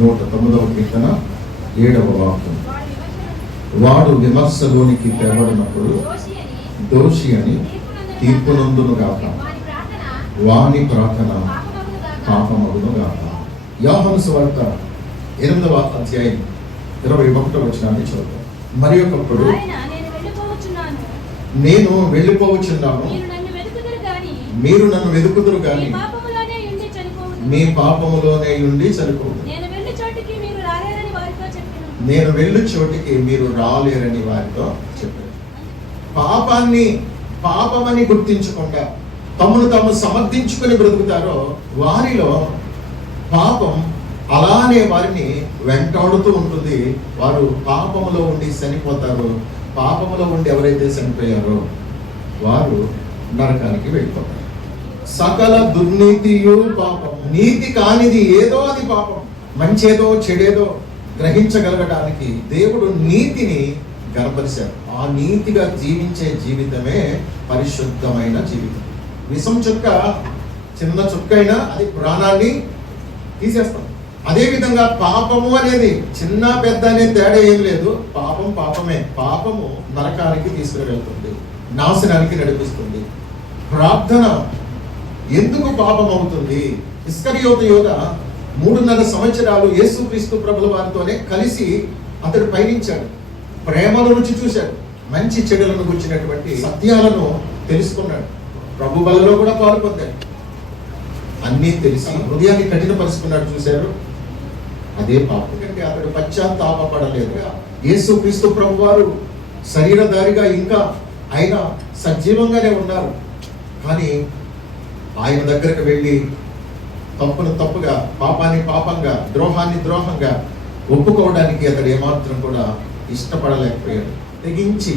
109వ కీర్తన 7వ వాక్యం. వాడు విమర్శలోనికి తేబడినప్పుడు దోషి అని తీర్పునందును గాక, వాని ప్రార్థన పాపమగును గాక. యోహాను సువార్త 8వ అధ్యాయం 21వ వచనాన్ని చదువుతాం. మరి ఒకప్పుడు నేను వెళ్ళిపోవచ్చున్నాను, మీరు నన్ను వెతుకుదురు గాని మీ పాపములోనే ఉండి చనిపోదు. నేను వెళ్ళు చోటికి మీరు రాలేరని వారితో చెప్పారు. పాపమని గుర్తించకుండా తమను తాము సమర్థించుకుని బ్రతుకుతారో వారిలో పాపం అలానే వారిని వెంటాడుతూ ఉంటుంది. వారు పాపములో ఉండి చనిపోతారు. పాపములో ఉండి ఎవరైతే చనిపోయారో వారు నరకానికి వెళ్ళిపోతారు. సకల దుర్నీతియు పాపం. నీతి కానిది ఏదో అది పాపం. మంచేదో చెడేదో గ్రహించగలగడానికి దేవుడు నీతిని గర్భరిశారు. ఆ నీతిగా జీవించే జీవితమే పరిశుద్ధమైన జీవితం. విషం చుక్క చిన్న చుక్క అయినా అది ప్రాణాన్ని తీసేస్తాం. అదే విధంగా పాపము అనేది చిన్న పెద్ద అనే తేడా ఏం లేదు. పాపం పాపమే. పాపము నరకానికి తీసుకువెళ్తుంది, నాశనానికి నడిపిస్తుంది. ప్రార్థన ఎందుకు పాపం అవుతుంది? ఇస్కరియోతు యోధ 3.5 సంవత్సరాలు యేసుక్రీస్తు ప్రభుల వారితోనే కలిసి అతడు పయనించాడు. ప్రేమను రుచి చూశాడు. మంచి చెడులను గుర్చినటువంటి సత్యాలను తెలుసుకున్నాడు. ప్రభు బలలో కూడా పాలు పొందాడు. అన్నీ తెలిసి హృదయాన్ని కఠినపరుచుకున్నాడు. చూశారు, అదే పాపం. ఎందుకంటే అతడు పశ్చాత్తాపపడలేదు. యేసుక్రీస్తు ప్రభు వారు శరీరధారిగా ఇంకా ఆయన సజీవంగానే ఉన్నారు. కానీ ఆయన దగ్గరకు వెళ్ళి తప్పును తప్పుగా, పాపాన్ని పాపంగా, ద్రోహాన్ని ద్రోహంగా ఒప్పుకోవడానికి అతడు ఏమాత్రం కూడా ఇష్టపడలేకపోయాడు. తెగించి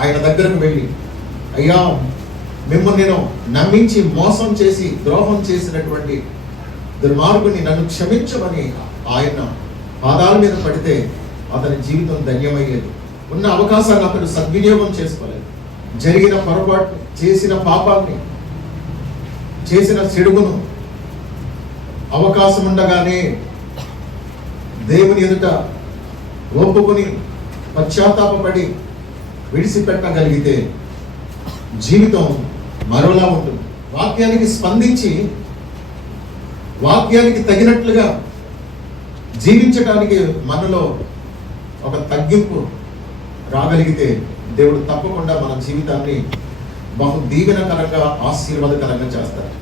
ఆయన దగ్గరకు వెళ్ళి, అయ్యా, మిమ్మల్ని నేను నమ్మించి మోసం చేసి ద్రోహం చేసినటువంటి దుర్మార్గుని నన్ను క్షమించమని ఆయన పాదాల మీద పడితే అతని జీవితం ధన్యమయ్యేది. ఉన్న అవకాశాన్ని అతడు సద్వినియోగం చేసుకోలేదు. జరిగిన పొరపాటు, చేసిన పాపాన్ని, చేసిన చెడుగును అవకాశం ఉండగానే దేవుని ఎదుట ఒప్పుకొని పశ్చాత్తాపపడి విడిచిపెట్టగలిగితే జీవితం మరోలా ఉంటుంది. వాక్యానికి స్పందించి వాక్యానికి తగినట్లుగా జీవించడానికి మనలో ఒక తగ్గింపు రాగలిగితే దేవుడు తప్పకుండా మన జీవితాన్ని బహు దీవెనకరంగా, ఆశీర్వాదకరంగా చేస్తారు.